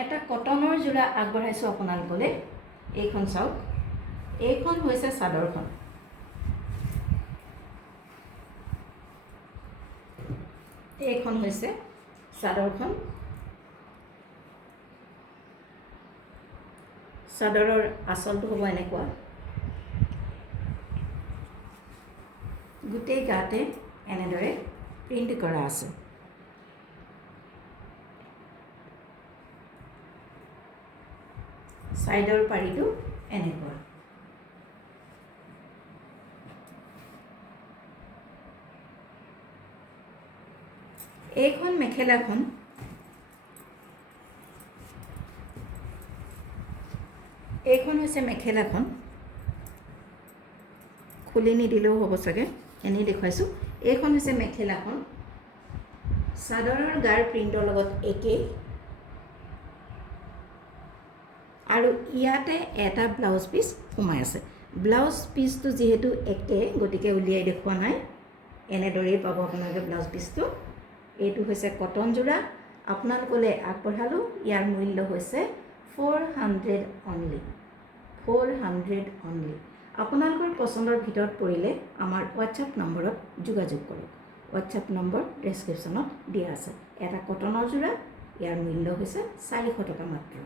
এটা কটনৰ যোৰা আগবঢ়াইছোঁ আপোনালোকলৈ। এইখন চাওক, এইখন হৈছে চাদৰখন। এইখন হৈছে চাদৰখন। চাদৰৰ আঁচলটো হ'ব এনেকুৱা, গোটেই গাতে এনেদৰে প্ৰিণ্ট কৰা আছে। সাইডৰ পাৰিটো এনেকুৱা। এইখন মেখেলাখন এইখন হৈছে মেখেলাখন। খুলি নিদিলেও হ'ব চাগে, এনেই দেখুৱাইছোঁ। এইখন হৈছে মেখেলাখন। চাদৰৰ গাৰ প্ৰিণ্টৰ লগত একেই, আৰু ইয়াতে এটা ব্লাউজ পিচ সোমাই আছে। ব্লাউজ পিচটো যিহেতু একে, গতিকে উলিয়াই দেখুওৱা নাই, এনেদৰেই পাব আপোনালোকে ব্লাউজ পিচটো। এইটো হৈছে কটন যোৰা, আপোনালোকলৈ আগবঢ়ালোঁ। ইয়াৰ মূল্য হৈছে 400 অনলি, 400 অনলি। আপোনালোকৰ পচন্দৰ ভিতৰত পৰিলে আমাৰ হোৱাটছএপ নম্বৰত যোগাযোগ কৰক। হোৱাটছএপ নম্বৰ ডেছক্ৰিপশ্যনত দিয়া আছে। এটা কটনৰ যোৰা, ইয়াৰ মূল্য হৈছে 400 টকা মাত্ৰ।